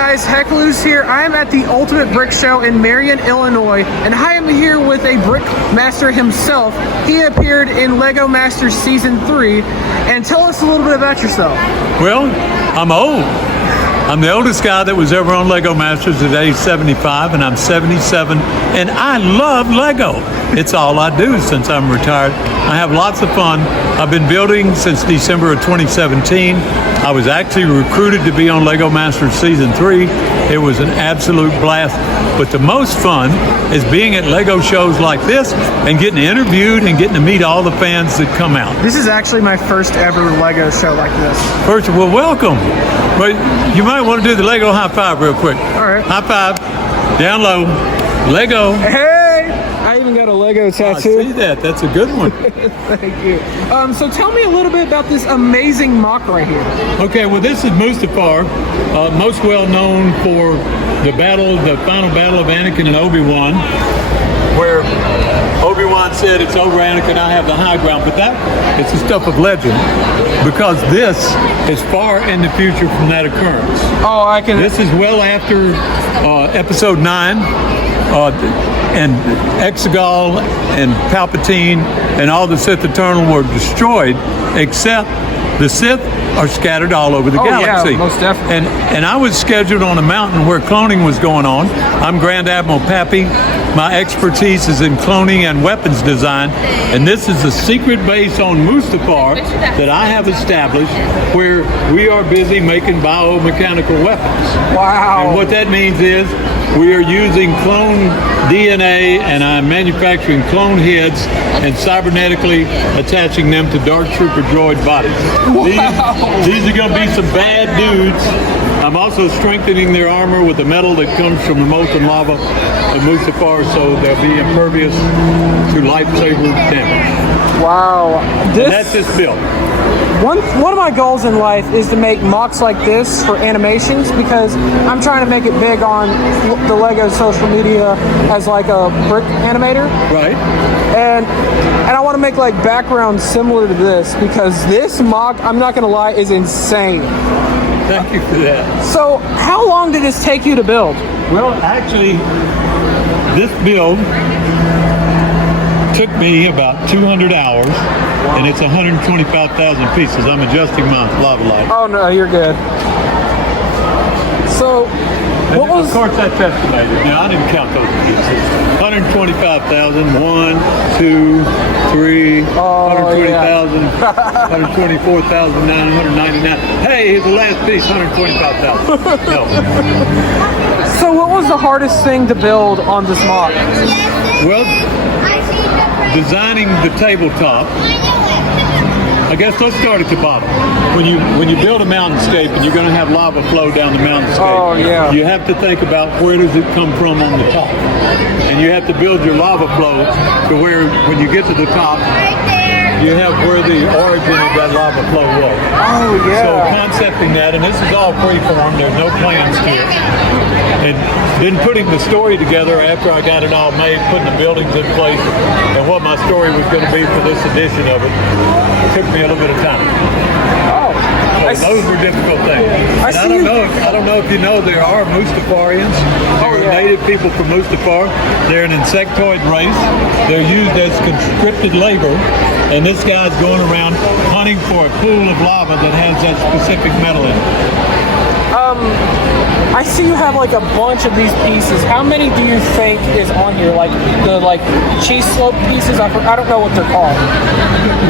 guys, Heckaloos here. I am at the Ultimate Brick Show in Marion, Illinois, and I am here with a brick master himself. He appeared in Lego Masters Season 3, and tell us a little bit about yourself. Well, I'm old. I'm the oldest guy that was ever on Lego Masters at age 75, and I'm 77, and I love Lego. It's all I do since I'm retired. I have lots of fun. I've been building since December of 2017. I was actually recruited to be on Lego Masters Season 3. It was an absolute blast. But the most fun is being at Lego shows like this and getting interviewed and getting to meet all the fans that come out. This is actually my first ever Lego show like this. First, well, welcome. But you might want to do the Lego high five real quick. All right. High five. Down low. Lego. Hey! I even got a Lego tattoo. I see that. That's a good one. Thank you. So tell me a little bit about this amazing MOC right here. Okay, well, this is Mustafar, most well known for the final battle of Anakin and Obi-Wan, where Obi-Wan said, "It's over, Anakin, I have the high ground." But it's the stuff of legend, because this is far in the future from that occurrence. Oh, I can. This is well after Episode 9, and Exegol and Palpatine and all the Sith Eternal were destroyed, except the Sith are scattered all over the galaxy. Yeah, most definitely. And I was scheduled on a mountain where cloning was going on. I'm Grand Admiral Pappy. My expertise is in cloning and weapons design, and this is a secret base on Mustafar that I have established where we are busy making biomechanical weapons. Wow. And what that means is we are using clone DNA, and I'm manufacturing clone heads and cybernetically attaching them to Dark Trooper droid bodies. Wow. These are going to be some bad dudes. I'm also strengthening their armor with the metal that comes from the molten lava of Mustafar, so they'll be impervious to lightsaber damage. Wow. And that's this build. One of my goals in life is to make MOCs like this for animations, because I'm trying to make it big on the Lego social media as like a brick animator. Right. And I want to make like backgrounds similar to this, because this MOC, I'm not going to lie, is insane. Thank you for that. So how long did this take you to build? Well, actually, this build took me about 200 hours, and it's 125,000 pieces. I'm adjusting my lava light. Oh no, you're good. So, what was? Of course, that's estimated. Now, I didn't count those pieces. 125,000. 1, 2, 3. 120,000. 124,999. Hey, here's the last piece. 125,000. No. So, what was the hardest thing to build on this MOC? Well, designing the tabletop. I guess let's start at the bottom. When you build a mountainscape and you're going to have lava flow down the mountainscape, you have to think about where does it come from on the top. And you have to build your lava flow to where when you get to the top, you have where the origin of that lava flow was. Oh, yeah. So concepting that, and this is all freeform, there's no plans to it. And then putting the story together after I got it all made, putting the buildings in place, and what my story was going to be for this edition of it, took me a little bit of time. Oh. So those were difficult things. And I don't know if you know, there are Mustafarians. There are native people from Mustafar. They're an insectoid race. They're used as conscripted labor. And this guy's going around hunting for a pool of lava that has that specific metal in it. I see you have like a bunch of these pieces. How many do you think is on here? Like the cheese slope pieces? I don't know what they're called.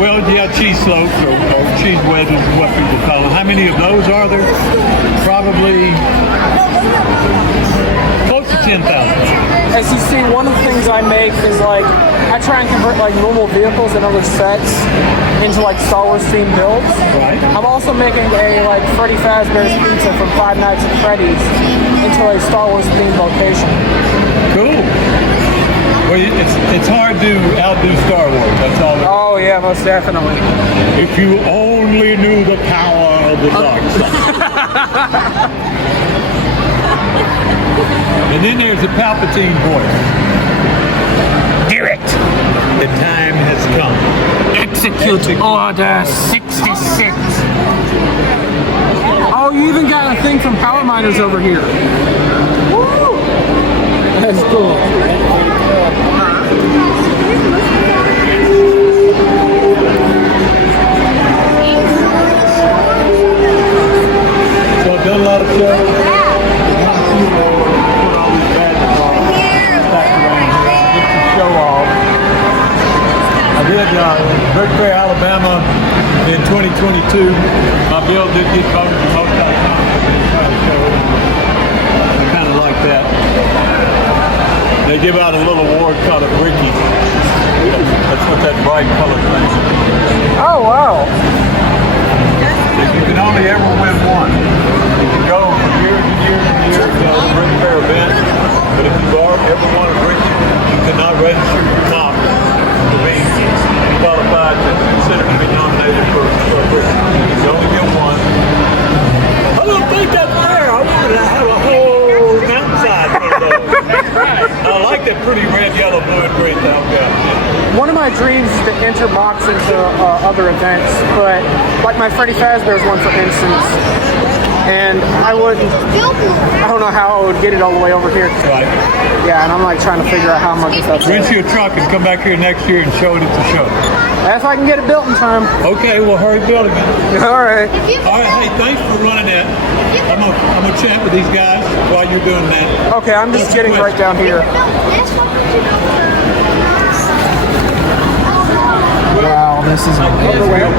Well, yeah, cheese slopes or cheese wedges is what people call them. How many of those are there? Probably close to 10,000. As you see, one of the things I make is like, I try and convert like normal vehicles and other sets into like Star Wars themed builds. Right. I'm also making a like Freddy Fazbear's Pizza from Five Nights at Freddy's into a Star Wars themed location. Cool. Well, it's hard to outdo Star Wars. That's all. Oh yeah, most definitely. If you only knew the power of the dark side. And then there's the Palpatine voice. Do it! The time has come. Execute Order 66. Oh, you even got a thing from Power Miners over here. Woo! That's cool. So I've done a lot of shows. Show off. I did Brick Fair, Alabama in 2022. My bill did get voted the most out of time. I kind of like that. They give out a little award called a Bricky. That's what that bright color thing is. Oh, wow. You can only ever win one. You can go from year to year to year to the Brick Fair event, but if you ever won a Bricky, you cannot register your comp to be qualified to consider to be nominated for a Bricky. You only get one. I don't think that's fair. I wanted to have a whole mountainside full of those. I like that pretty red, yellow, blue, and green that I've got. One of my dreams is to enter MOCs into other events, but like my Freddy Fazbear's one, for instance, and I don't know how I would get it all the way over here. Right. Yeah, and I'm like trying to figure out how much it's up. Rent you a truck and come back here next year and show it at the show. If I can get it built in time. Okay, well, hurry building it. All right. All right, hey, thanks for running that. I'm gonna chat with these guys while you're doing that. Okay, I'm just getting right down here. Wow, this is amazing.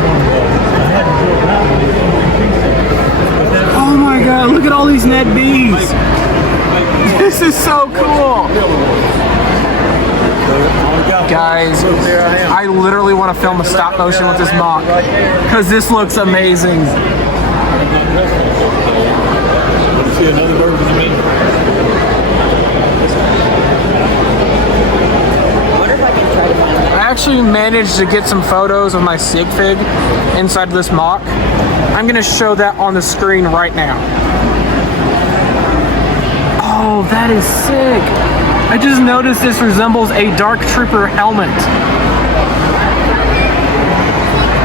Oh my god, look at all these net bees. This is so cool. Guys, I literally want to film a stop motion with this MOC because this looks amazing. See another version of me. I actually managed to get some photos of my sig fig inside of this MOC. I'm going to show that on the screen right now. Oh, that is sick. I just noticed this resembles a Dark Trooper helmet.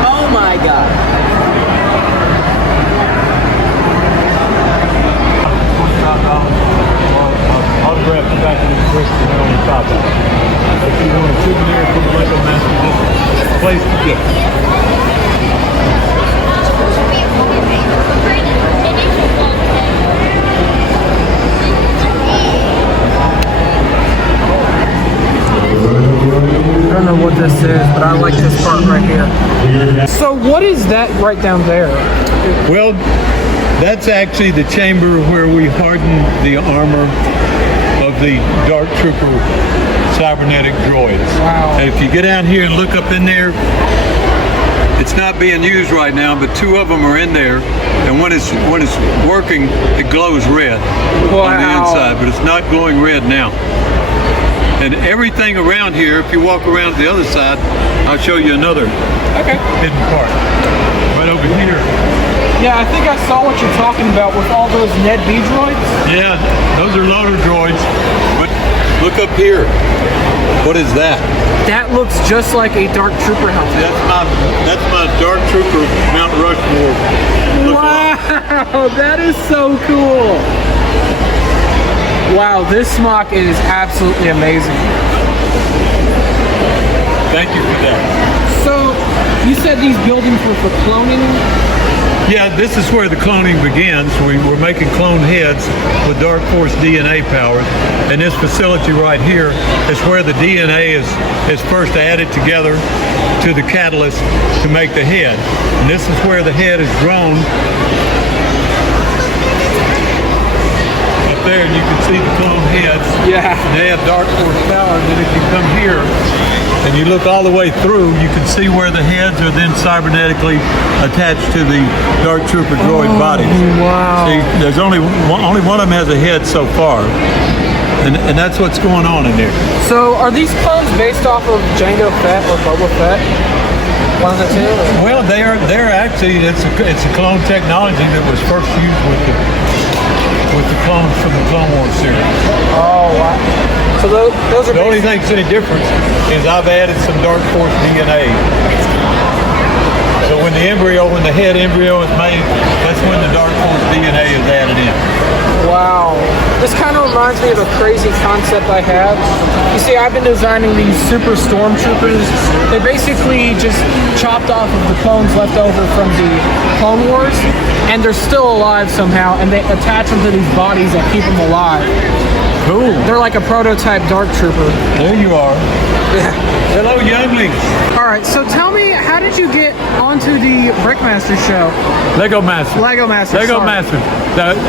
Oh my god. Autograph the back of this brick and then on the top of it. If you want a souvenir from the Lego Master, this is a place to get. I don't know what this is, but I like this part right here. So what is that right down there? Well, that's actually the chamber where we harden the armor of the Dark Trooper cybernetic droids. Wow. And if you get down here and look up in there, it's not being used right now, but two of them are in there. And when it's working, it glows red on the inside, but it's not glowing red now. And everything around here, if you walk around to the other side, I'll show you another hidden part. Right over here. Yeah, I think I saw what you're talking about with all those Ned B droids. Yeah, those are loader droids. But look up here. What is that? That looks just like a Dark Trooper helmet. That's my Dark Trooper Mount Rushmore. Wow, that is so cool. Wow, this MOC is absolutely amazing. Thank you for that. So, you said these buildings were for cloning? Yeah, this is where the cloning begins. We're making clone heads with Dark Force DNA powers. And this facility right here is where the DNA is first added together to the catalyst to make the head. And this is where the head is grown. Up there, and you can see the clone heads. Yeah. They have Dark Force power. And then if you come here, and you look all the way through, you can see where the heads are then cybernetically attached to the Dark Trooper droid bodies. Wow. See, there's only one of them has a head so far, and that's what's going on in there. So, are these clones based off of Jango Fett or Boba Fett? One of the two? Well, they're actually it's a clone technology that was first used with the clones from the Clone Wars series. Oh, wow. So those are the only thing that's any difference is I've added some Dark Force DNA. So when the head embryo is made, that's when the Dark Force DNA is added in. Wow. This kind of reminds me of a crazy concept I have. You see, I've been designing these super stormtroopers. They basically just chopped off of the clones left over from the Clone Wars, and they're still alive somehow, and they attach them to these bodies that keep them alive. Cool. They're like a prototype Dark Trooper. There you are. Hello, younglings. All right, so tell me, how did you get onto the Brickmaster show? Lego Masters. Lego Masters. Lego sorry. Masters.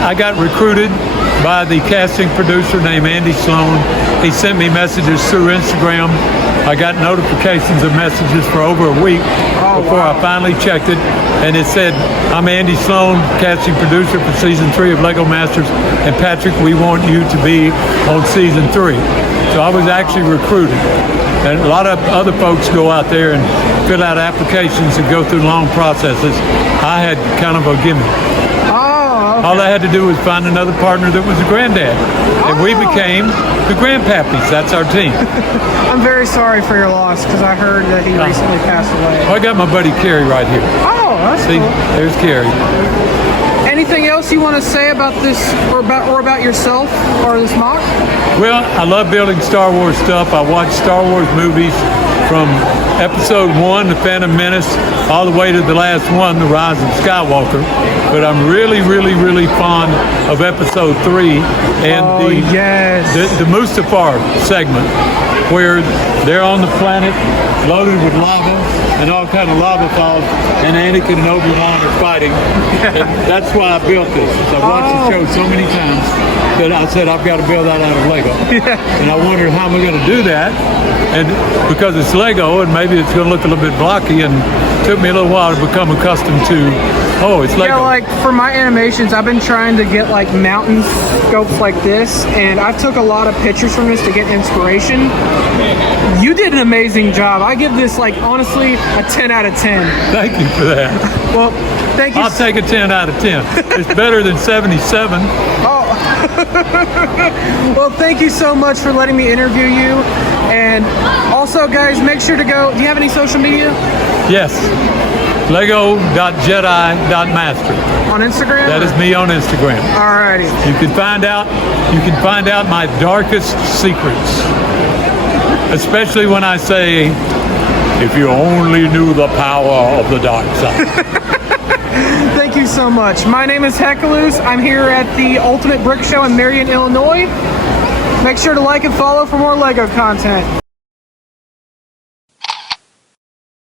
I got recruited by the casting producer named Andy Sloan. He sent me messages through Instagram. I got notifications of messages for over a week before I finally checked it, and it said, "I'm Andy Sloan, casting producer for season 3 of Lego Masters, and Patrick, we want you to be on season 3." So I was actually recruited. And a lot of other folks go out there and fill out applications and go through long processes. I had kind of a gimmick. Oh, okay. All I had to do was find another partner that was a granddad. And we became the grandpappies. That's our team. I'm very sorry for your loss because I heard that he recently passed away. I got my buddy Kerry right here. Oh, that's See, cool. there's Kerry. Anything else you want to say about this, or about yourself, or this mock? Well, I love building Star Wars stuff. I watch Star Wars movies from episode 1, The Phantom Menace, all the way to the last one, The Rise of Skywalker. But I'm really, really, really fond of episode 3 and the Mustafar segment, where they're on the planet loaded with lava and all kind of lava falls, and Anakin and Obi-Wan are fighting. And that's why I built this. I've watched the show so many times that I said I've got to build that out of Lego. And I wondered how am I going to do that, and because it's Lego and maybe it's going to look a little bit blocky, and it took me a little while to become accustomed to, oh, it's Lego. Yeah, like for my animations, I've been trying to get like mountain scopes like this, and I took a lot of pictures from this to get inspiration. You did an amazing job. I give this, like, honestly, a 10 out of 10. Thank you for that. Well, thank you. I'll take a 10 out of 10. It's better than 77. Well, thank you so much for letting me interview you. And also, guys, make sure to go. Do you have any social media? Yes. Lego.jedi.master. On Instagram? That is me on Instagram. Alrighty. You can find out my darkest secrets. Especially when I say, if you only knew the power of the dark side. Thank you so much. My name is Heckalus. I'm here at the Ultimate Brick Show in Marion, Illinois. Make sure to like and follow for more Lego content.